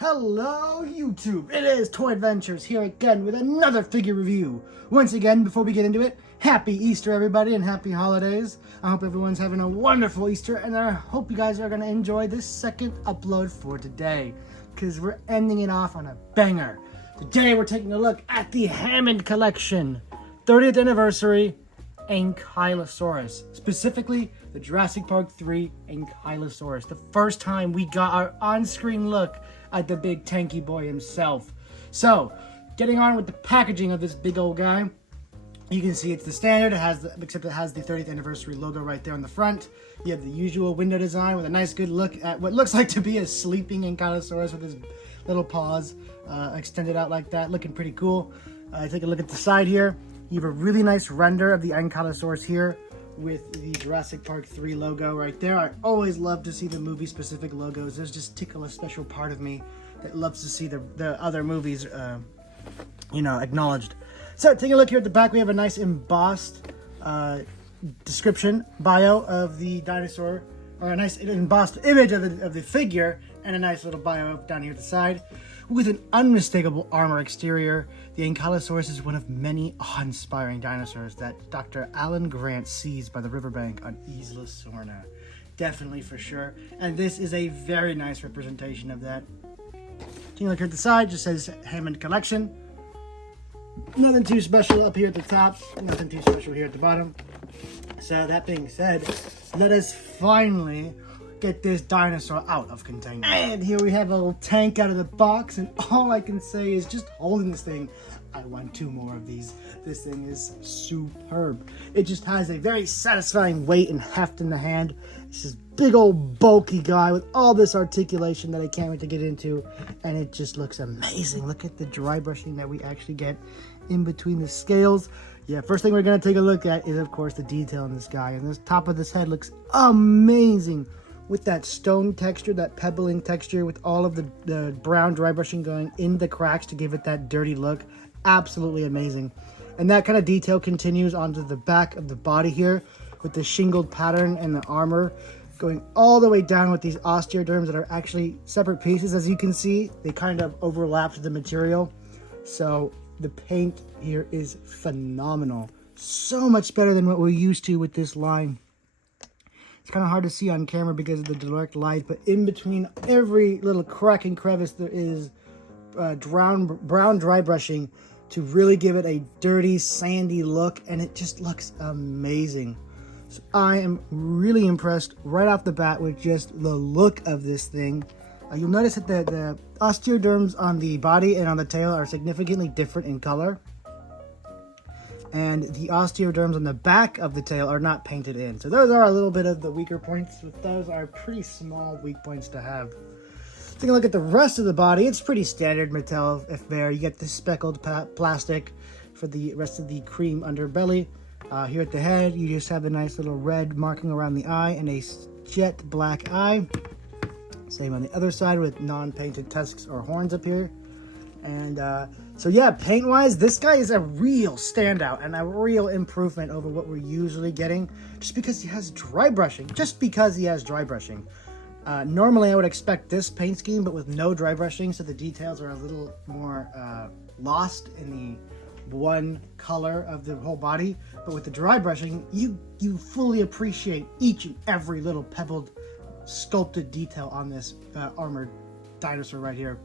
Hello YouTube, it is Toy Adventures here again with another figure review. Once again, before we get into it, happy Easter everybody and happy holidays. I hope everyone's having a wonderful Easter and I hope you guys are going to enjoy this second upload for today because we're ending it off on a banger. Today we're taking a look at the Hammond Collection 30th anniversary Ankylosaurus, specifically the Jurassic Park 3 Ankylosaurus. The first time we got our on-screen look at the big tanky boy himself. So, getting on with the packaging of this big old guy. You can see it's the standard, except it has the 30th anniversary logo right there on the front. You have the usual window design with a nice good look at what looks like to be a sleeping Ankylosaurus with his little paws extended out like that, looking pretty cool. Take a look at the side here. You have a really nice render of the Ankylosaurus here with the Jurassic Park 3 logo right there. I always love to see the movie-specific logos. There's just tickle a special part of me that loves to see the other movies, acknowledged. So, taking a look here at the back, we have a nice embossed description, bio of the dinosaur, or a nice embossed image of the figure, and a nice little bio down here at the side. With an unmistakable armor exterior, the Ankylosaurus is one of many awe-inspiring dinosaurs that Dr. Alan Grant sees by the riverbank on Isla Sorna. Definitely for sure. And this is a very nice representation of that. Taking a look here at the side, just says Hammond Collection. Nothing too special up here at the top, nothing too special here at the bottom. So that being said, let us finally get this dinosaur out of containment. And here we have a little tank out of the box, and all I can say is just holding this thing, I want 2 more of these. This thing is superb. It just has a very satisfying weight and heft in the hand. It's this big old bulky guy with all this articulation that I can't wait to get into, and it just looks amazing. Look at the dry brushing that we actually get in between the scales. Yeah, first thing we're gonna take a look at is of course the detail in this guy, and the top of this head looks amazing with that stone texture, that pebbling texture, with all of the brown dry brushing going in the cracks to give it that dirty look. Absolutely amazing. And that kind of detail continues onto the back of the body here with the shingled pattern and the armor going all the way down with these osteoderms that are actually separate pieces. As you can see, they kind of overlapped the material. So the paint here is phenomenal. So much better than what we're used to with this line. It's kind of hard to see on camera because of the direct light, but in between every little crack and crevice there is brown dry brushing to really give it a dirty, sandy look, and it just looks amazing. So I am really impressed right off the bat with just the look of this thing. You'll notice that the osteoderms on the body and on the tail are significantly different in color. And the osteoderms on the back of the tail are not painted in. So those are a little bit of the weaker points, but those are pretty small weak points to have. Taking a look at the rest of the body, it's pretty standard Mattel affair. You get the speckled plastic for the rest of the cream underbelly. Here at the head, you just have a nice little red marking around the eye and a jet black eye. Same on the other side with non-painted tusks or horns up here. And so yeah, paint-wise, this guy is a real standout and a real improvement over what we're usually getting, just because he has dry brushing. Normally I would expect this paint scheme, but with no dry brushing, so the details are a little more lost in the one color of the whole body. But with the dry brushing, you fully appreciate each and every little pebbled, sculpted detail on this armored dinosaur right here.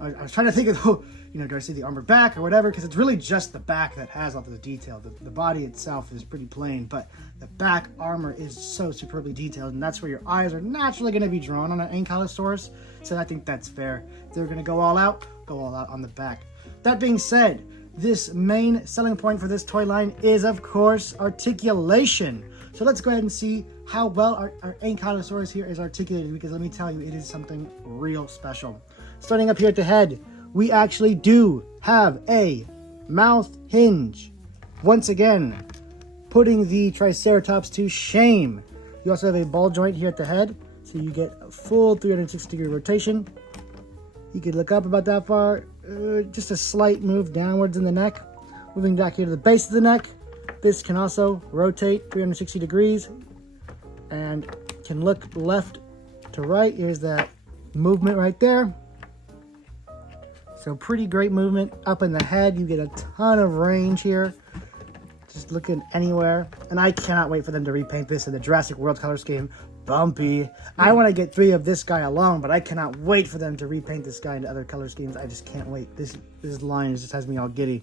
I was trying to think of, do I see the armored back or whatever? Because it's really just the back that has all the detail. The body itself is pretty plain, but the back armor is so superbly detailed, and that's where your eyes are naturally going to be drawn on an Ankylosaurus. So I think that's fair. If they're going to go all out on the back. That being said, this main selling point for this toy line is, of course, articulation. So let's go ahead and see how well our Ankylosaurus here is articulated, because let me tell you, it is something real special. Starting up here at the head, we actually do have a mouth hinge. Once again, putting the Triceratops to shame. You also have a ball joint here at the head, so you get a full 360-degree rotation. You could look up about that far, just a slight move downwards in the neck. Moving back here to the base of the neck, this can also rotate 360 degrees and can look left to right. Here's that movement right there. So pretty great movement up in the head. You get a ton of range here. Just looking anywhere. And I cannot wait for them to repaint this in the Jurassic World color scheme. Bumpy. I want to get 3 of this guy alone, but I cannot wait for them to repaint this guy into other color schemes. I just can't wait. This line just has me all giddy.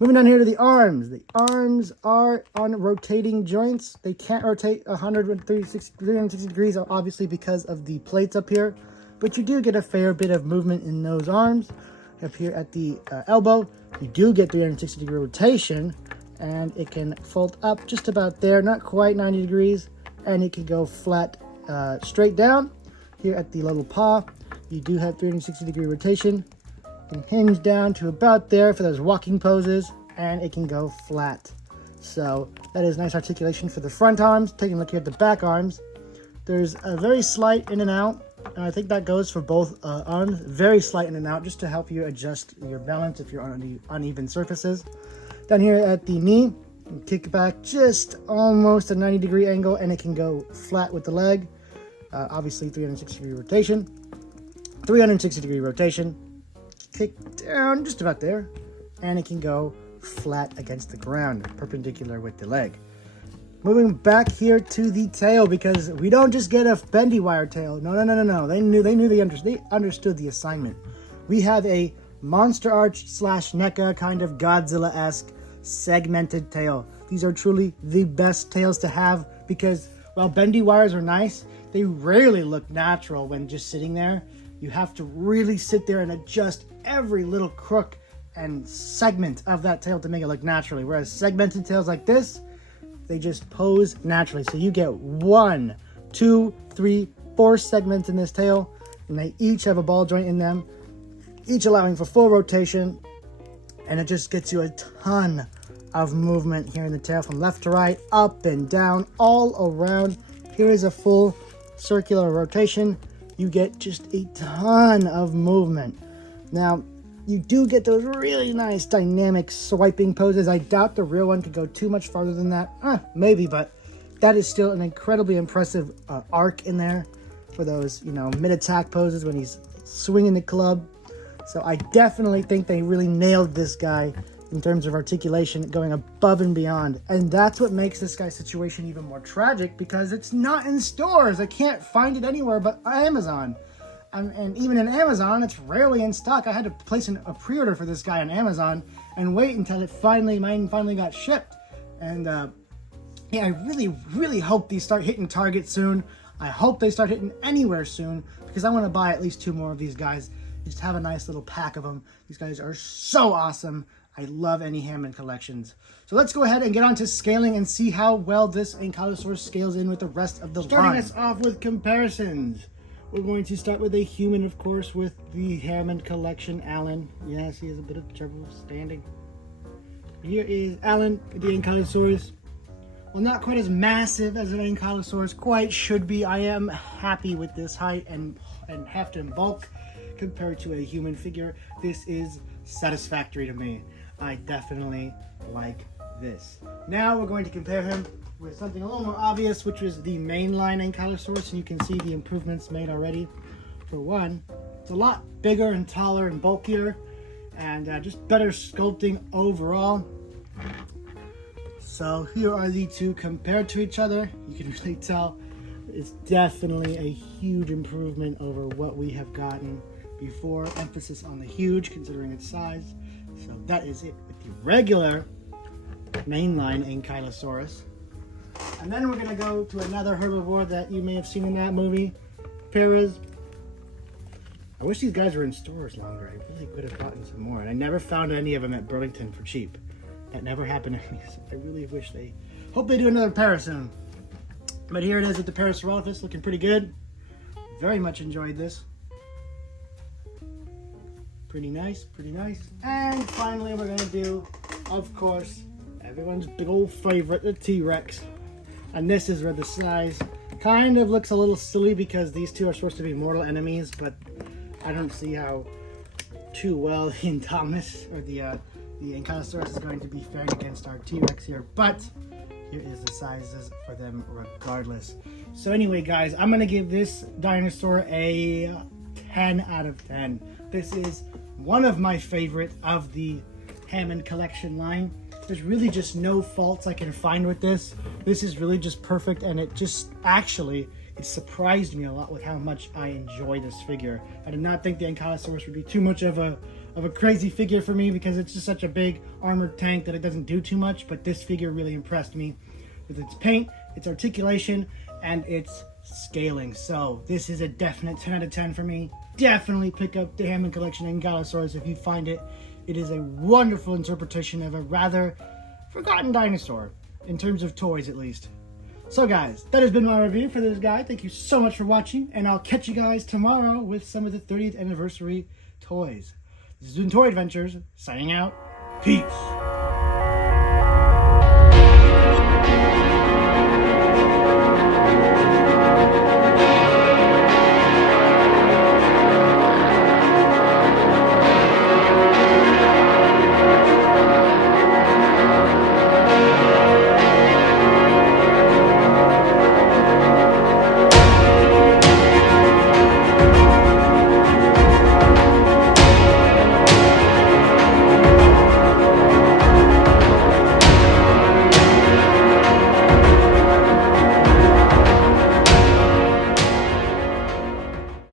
Moving down here to the arms. The arms are on rotating joints. They can't rotate 360 degrees, obviously, because of the plates up here. But you do get a fair bit of movement in those arms. Up here at the elbow, you do get 360 degree rotation. And it can fold up just about there, not quite 90 degrees. And it can go flat straight down. Here at the little paw, you do have 360 degree rotation. Can hinge down to about there for those walking poses, and it can go flat. So that is nice articulation for the front arms. Taking a look here at the back arms, there's a very slight in and out, and I think that goes for both arms. Very slight in and out, just to help you adjust your balance if you're on the uneven surfaces. Down here at the knee, you kick back just almost a 90 degree angle, and it can go flat with the leg. Obviously 360 degree rotation. 360 degree rotation. Kick down just about there, and it can go flat against the ground, perpendicular with the leg. Moving back here to the tail, because we don't just get a bendy wire tail. No. They understood the assignment. We have a Monster Arch / NECA kind of Godzilla-esque segmented tail. These are truly the best tails to have, because while bendy wires are nice, they rarely look natural when just sitting there. You have to really sit there and adjust every little crook and segment of that tail to make it look naturally. Whereas segmented tails like this, they just pose naturally. So you get 1, 2, 3, 4 segments in this tail, and they each have a ball joint in them, each allowing for full rotation, and it just gets you a ton of movement here in the tail from left to right, up and down, all around. Here is a full circular rotation. You get just a ton of movement. Now, you do get those really nice dynamic swiping poses. I doubt the real one could go too much farther than that. Maybe, but that is still an incredibly impressive arc in there for those, mid-attack poses when he's swinging the club. So I definitely think they really nailed this guy in terms of articulation, going above and beyond. And that's what makes this guy's situation even more tragic, because it's not in stores. I can't find it anywhere but Amazon. And even in Amazon, it's rarely in stock. I had to place a pre-order for this guy on Amazon and wait until mine finally got shipped. And yeah, I really hope these start hitting Target soon. I hope they start hitting anywhere soon, because I want to buy at least 2 more of these guys. Just have a nice little pack of them. These guys are so awesome. I love any Hammond collections. So let's go ahead and get on to scaling and see how well this Ankylosaurus scales in with the rest of the line. Starting us off with comparisons. We're going to start with a human, of course, with the Hammond collection, Alan. Yes, he has a bit of trouble standing. Here is Alan, the Ankylosaurus. Well, not quite as massive as an Ankylosaurus quite should be. I am happy with this height and heft and bulk compared to a human figure. This is satisfactory to me. I definitely like this. Now we're going to compare him with something a little more obvious, which is the mainline Ankylosaurus, and you can see the improvements made already. For one, it's a lot bigger and taller and bulkier, and just better sculpting overall. So here are the two compared to each other. You can really tell it's definitely a huge improvement over what we have gotten before. Emphasis on the huge, considering its size. So that is it with the regular mainline Ankylosaurus. And then we're going to go to another herbivore that you may have seen in that movie, Paras. I wish these guys were in stores longer. I really could have gotten some more. And I never found any of them at Burlington for cheap. That never happened to me. So I really wish hope they do another Paras soon. But here it is with the Parasaurolophus, looking pretty good. Very much enjoyed this. Pretty nice, pretty nice. And finally we're gonna do, of course, everyone's big old favorite, the T-Rex. And this is where the size kind of looks a little silly, because these two are supposed to be mortal enemies, but I don't see how too well the Indominus or the Ankylosaurus is going to be faring against our T-Rex here. But here is the sizes for them regardless. So anyway, guys, I'm gonna give this dinosaur a 10 out of 10. This is one of my favorite of the Hammond collection line. There's really just no faults I can find with this. This is really just perfect, and it just actually, it surprised me a lot with how much I enjoy this figure. I did not think the Ankylosaurus would be too much of a crazy figure for me because it's just such a big armored tank that it doesn't do too much, but this figure really impressed me with its paint, its articulation, and its scaling. So this is a definite 10 out of 10 for me. Definitely pick up the Hammond Collection Ankylosaurus if you find it. It is a wonderful interpretation of a rather forgotten dinosaur, in terms of toys at least. So guys, that has been my review for this guy. Thank you so much for watching, and I'll catch you guys tomorrow with some of the 30th anniversary toys. This has been Toy Adventures, signing out. Peace.